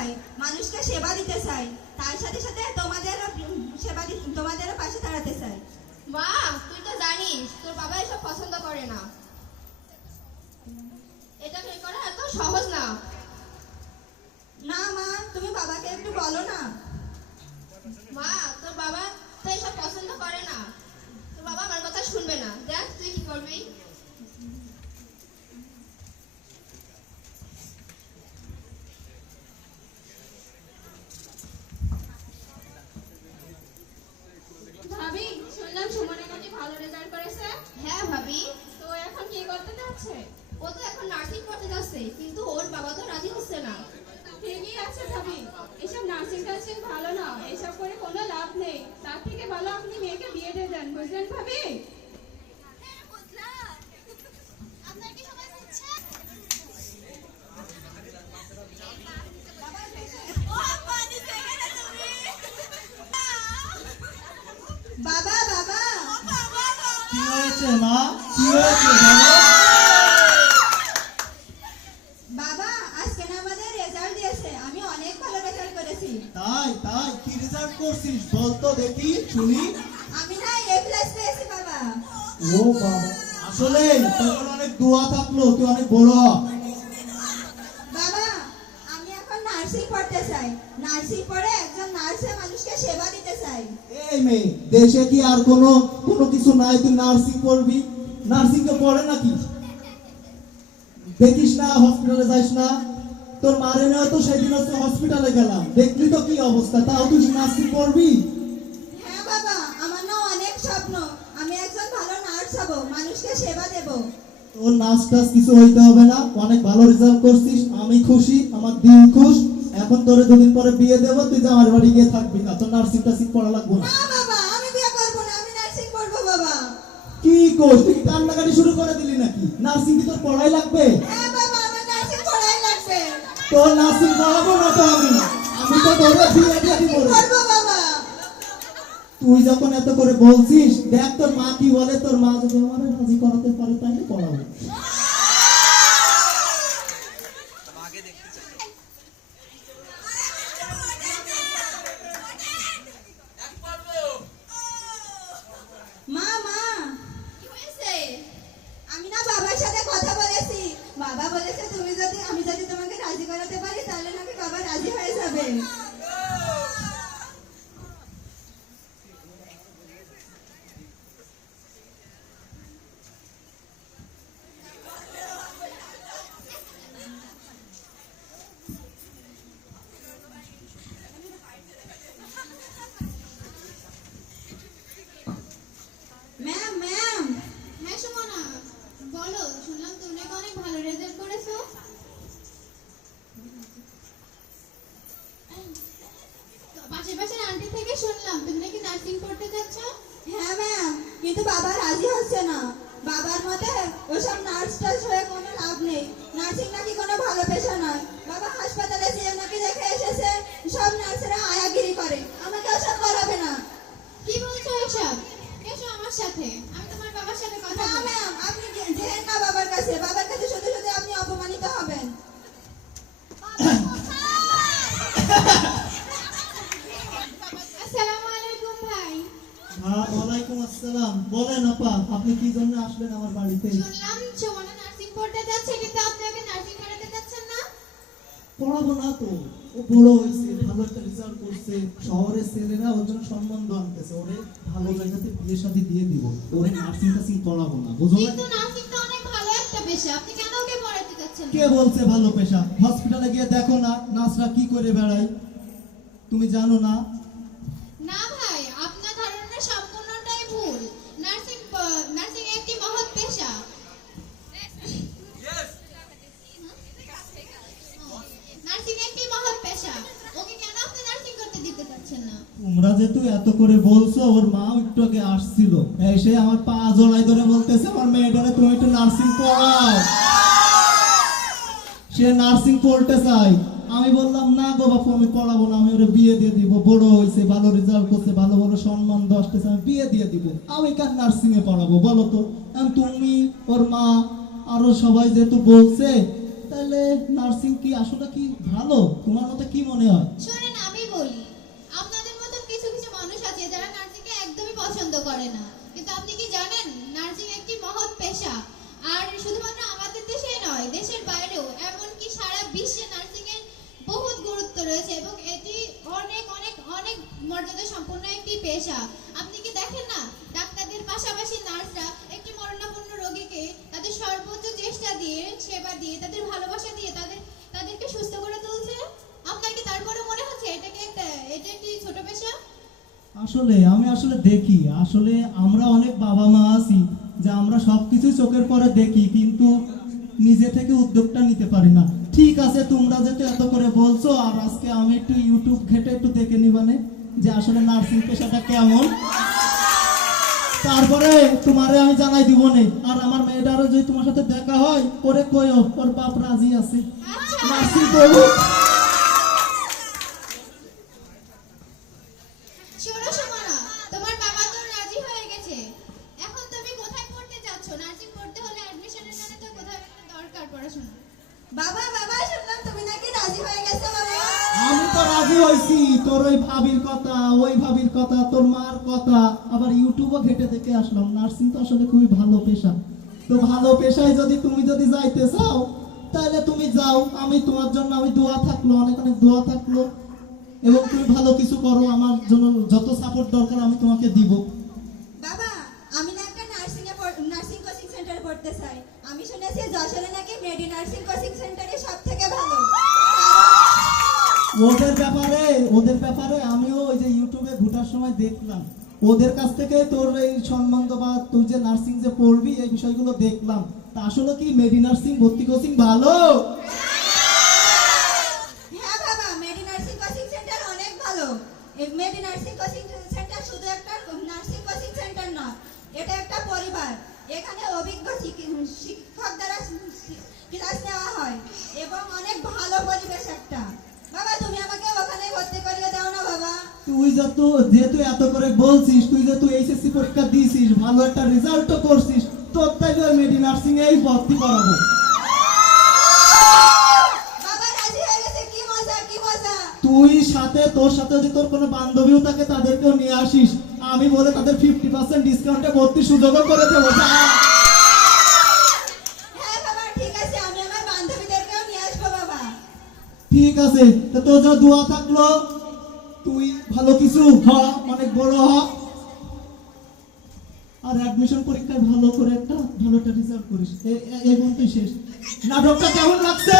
চাই, মানুষকে সেবা দিতে চাই, তার সাথে সাথে তোমাদেরও পাশে দাঁড়াতে চাই। মা, তুই তো জানিস তোর বাবা এসব পছন্দ করে না। এটা ঠিক করা এত সহজ না। না মা, তুমি বাবাকে একটু বলো না। মা, তোর বাবা তো এসব পছন্দ করে না। তোর বাবা আমার কথা শুনবে না। দেখ তুই কি করবি। ভাবি, শুনলাম সুমনের নাকি ভালো রেজাল্ট করেছে। হ্যাঁ ভাবি, তো এখন কি করতে যাচ্ছে? ও তো এখন নার্সিং পড়তে যাচ্ছে, কিন্তু ওর বাবা তো রাজি হচ্ছে না। ঠিকই আছে ভাবি, এসব নার্সিং টার্সিং ভালো না, এসব করে কোনো লাভ নেই। তার থেকে ভালো আপনি মেয়েকে বিয়ে দিয়ে দেন, বুঝলেন ভাবি? বাবা বাবা, কি হয়েছে মা? কি হয়েছে বলো? বাবা আজকে না আমাদের রেজাল্ট দিয়েছে, আমি অনেক ভালো রেজাল্ট করেছি। তাই তাই কি রেজাল্ট করছিস বল তো দেখি শুনি। আমি না এ প্লাস পেয়েছি বাবা। ও বাবা, আসলে তোর অনেক দোয়া থাকলো, তুই অনেক বড় হ। বাবা আমি এখন নার্সিং পড়তে চাই, নার্সিং পড়ে একজন নার্সে মানুষকে সেবা দিতে চাই। এই মেয়ে, দেশে কি আর কোনো কোনো কিছু নাই তুই নার্সিং পড়বি? নার্সিং তো পড়ে নাকি? দেখিস না, হসপিটালে যাইস না? তোর মারে নেওয়া তো সেদিন হচ্ছে হসপিটালে গেলাম, দেখলি তো কি অবস্থা, তাও তুই নার্সিং পড়বি? হ্যাঁ বাবা, আমার না অনেক স্বপ্ন, আমি একজন ভালো নার্স হব, মানুষকে সেবা দেব। তোর নাচ টাচ কিছু হইতে হবে না, অনেক ভালো রেজাল্ট করছিস, আমি খুশি, আমার দিল খুশ। এখন তোরে দুদিন পরে বিয়ে দেবো, তুই যা আমার বাড়ি গিয়ে থাকবি, না তোর নার্সিং টার্সিং পড়া লাগবে না। না বাবা, আমি বিয়ে করব না, আমি নার্সিং পড়বো বাবা। কি করছিস? তুই কান্নাকাটি শুরু করে দিলি নাকি? নার্সিং কি তোর পড়াই লাগবে? হ্যাঁ বাবা, আমার নার্সিং পড়াই লাগবে। তোর নার্সিং পড়াবো না তো আমি, আমি তো তোরে বিয়ে দিয়ে দিব রে। করবো বাবা। তুই যখন এত করে বলছিস, দেখ তোর মা কি বলে, তোর মা যদি আমার রাজি করাতে পারে তাহলে পড়াবো। মা মা, কি হয়েছে? আমি না বাবার সাথে কথা বলেছি, বাবা বলেছে আমি যদি তোমাকে রাজি করাতে পারি তাহলে নাকি বাবা রাজি হয়ে যাবে। ম্যাম ম্যাম, হ্যাঁ সুমনা, বলো। শুনলাম তুমি নাকি অনেক ভালো রেজাল্ট করেছো। পাশের পাশের আন্টি থেকে শুনলাম তুমি নাকি নার্সিং পড়তে যাচ্ছ। হ্যাঁ ম্যাম, কিন্তু বাবা রাজি হচ্ছে না। বাবার মতে ওসব নার্স টার্স হয়ে কোনো লাভ নেই, নার্সিং নাকি কোনো ভালো পেশা নয়। বাবা হাসপাতালে যেয়ে নাকি দেখে এসেছে সব নার্সেরা আয়াগিরি করে, আমাকে ওসব করাবে না। কি বলছো এসব? এসো আমার সাথে, আমি তোমার বাবার সাথে কথা না বলবো। ম্যাম, আপনি যেন না বাবার কাছে, বাবার কাছে শুধু শুধু আপনি অপমানিত হবেন। আসসালামু আলাইকুম ভাই। হ্যাঁ, ওয়ালাইকুম আসসালাম। বলেন আপা, আপনি কি জন্য আসলেন আমার বাড়িতে? শুনলাম সুমনা নার্সিং পড়তে যাচ্ছে, কিন্তু আপনি ওকে নার্সিং পড়াতে যাচ্ছেন না। পড়াবো না তো, ও বড় হয়েছে, ভালো একটা রেজাল্ট করছে, শহরের ছেলেরা ওর জন্য সম্মান আনতেছে, ওরে ভালো জায়গাতে বিয়ে শাদী দিয়ে দিব, ওরে নার্সিং টার্সিং পড়াবো না, বুঝো না? কিন্তু নার্সিং তো অনেক ভালো একটা পেশা, আপনি কেন ওকে পড়াতে যাচ্ছেন না? কে বলছে ভালো পেশা? হসপিটালে গিয়ে দেখো না নার্সরা কি করে বেড়ায়, তুমি জানো না? না ভাই, আপনার ধারণা সম্পূর্ণটাই ভুল। নার্সিং নার্সিং একটি মহৎ পেশা। নার্সিং একটি মহৎ পেশা, ওকে কেন আপনি নার্সিং করতে দিতে চাচ্ছেন না? তোমরা যেহেতু এত করে বলছো, ওর মা একটু আগে আসছিল, এসে আমার পা জড়াই ধরে বলতেছে আমার মেয়েটারে তুমি একটু নার্সিং পড়াও, সে নার্সিং পড়তে চাই। আমি বললাম না গো বাপু, আমি পড়াবো না, আমি ওরে বিয়ে দিয়ে দিব, বড় হয়েছে, ভালো রেজাল্ট করছে, ভালো ভালো সম্মান দশটেছে, আমি বিয়ে দিয়ে দিব, আমি কার নার্সিং এ পড়াবো বলো তো? এখন তুমি, ওর মা, আরো সবাই যেহেতু বলছে, তাহলে নার্সিং কি আসলে কি ভালো? তোমার মতে কি মনে হয়? শোনেন আমি বলি, আপনাদের মতন কিছু কিছু মানুষ আছে যারা নার্সিংকে একদমই পছন্দ করে না, কিন্তু আপনি কি জানেন নার্সিং একটি মহৎ পেশা। আর শুধুমাত্র আমাদের দেশেই নয়, দেশের বাইরেও, এমনকি সারা বিশ্বে নার্সিং এর বহুত গুরুত্ব রয়েছে এবং এটি অনেক অনেক অনেক মর্যাদা সম্পন্ন একটি পেশা। আপনি কি দেখেন না, ডাক্তারদের পাশাপাশি নার্সরা একটি মরণাপন্ন রোগীকে তাদের সর্বোচ্চ চেষ্টা দিয়ে, সেবা দিয়ে, তাদের ভালোবাসা দিয়ে তাদেরকে সুস্থ করে তুলছে। আপনার কি তারপরে মনে হচ্ছে এটা একটি ছোট পেশা? আমি দেখি, আমরা অনেক বাবা মা আছি যে আমরা সবকিছু চোখের পরে দেখি, কিন্তু নিজে থেকে উদ্যোগটা নিতে পারি না। ঠিক আছে, তোমরা যেহেতু এত করে বলছো, আর আজকে আমি একটু ইউটিউব ঘেটে একটু দেখে নিবানে যে আসলে নার্সিং পেশাটা কেমন, তারপরে তোমারে আমি জানাই দিব নে। আর আমার মেয়েটারও যদি তোমার সাথে দেখা হয়, ওরে কইও ওর বাপ রাজি আছে নার্সিং করবো। শোনো সুমনা, তোমার বাবা তো রাজি হয়ে গেছে। এখন তুমি কোথায় পড়তে যাচ্ছ? নার্সিং পড়তে হলে অ্যাডমিশনের জন্য তো কোথাও একটা দরকার পড়াশোনা। বাবা বাবা শুনলাম তুমি নাকি রাজি হয়ে গেছো বাবা। আমি তো রাজি হয়েছি, তোর ওই ভাবির কথা, ওই ভাবির কথা, তোর মার কথা, আবার ইউটিউবও ঘেটে দেখে আসলাম। নার্সিং তো আসলে খুবই ভালো পেশা। তো ভালো পেশায় তুমি যদি যাইতে চাও, তাহলে তুমি যাও। আমি তোমার জন্য দোয়া থাকলো, অনেক অনেক দোয়া থাকলো, এবং তুমি ভালো কিছু করো। আমার জন্য যত সাপোর্ট দরকার আমি তোমাকে দিব। বাবা আমি না একটা নার্সিং কোচিং সেন্টারে পড়তে চাই। আমি শুনেছি যশোরে নাকি মেডি নার্সিং কোচিং সেন্টারই সবথেকে ভালো। ওদের ব্যাপারে আমিও ওই যে ইউটিউবে ঘুটার সময় দেখলাম, ওদের কাছ থেকে তোর এই সম্বন্ধ বা তুই যে নার্সিং যে পড়বি এই বিষয়গুলো দেখলাম। তা আসলে কি মেডি নার্সিং ভর্তি কোচিং ভালো? হ্যাঁ বাবা, মেডি নার্সিং কোচিং সেন্টার অনেক ভালো। এই মেডি নার্সিং কোচিং সেন্টার শুধু একটা নার্সিং কোচিং সেন্টার নয়, এটা একটা পরিবার। এখানে অভিজ্ঞ শিক্ষক দ্বারা ক্লাস নেওয়া হয় এবং অনেক ভালো পরিবেশ একটা। বাবা তুমি আমাকে ওখানে ভর্তি করিয়ে দাও না বাবা। তুই যেহেতু এত করে বলছিস, তুই যেহেতু এইচএসসি পরীক্ষা দিয়েছিস, ভালো একটা রেজাল্টও করছিস, তোর তাইলে ওই মেডি নার্সিং এই ভর্তি করাবো। বাবা রাজি হয়ে গেছে, কি মজা কি মজা। তোর সাথে যদি তোর কোনো বান্ধবীও থাকে তাদেরকেও নিয়ে আসিস, আমি বলে তাদের 50% ডিসকাউন্টে ভর্তির সুযোগও করে দেবো। হ্যাঁ বাবা ঠিক আছে, আমি আমার বান্ধবীদেরকেও নিয়ে আসবো বাবা। ঠিক আছে, তো তোর যা দোয়া থাকলো, তুই ভালো কিছু হ, অনেক বড় হ, আর অ্যাডমিশন পরীক্ষায় ভালো একটা রেজাল্ট করিস। এই পর্যন্তই শেষ। নাটকটা কেমন লাগছে?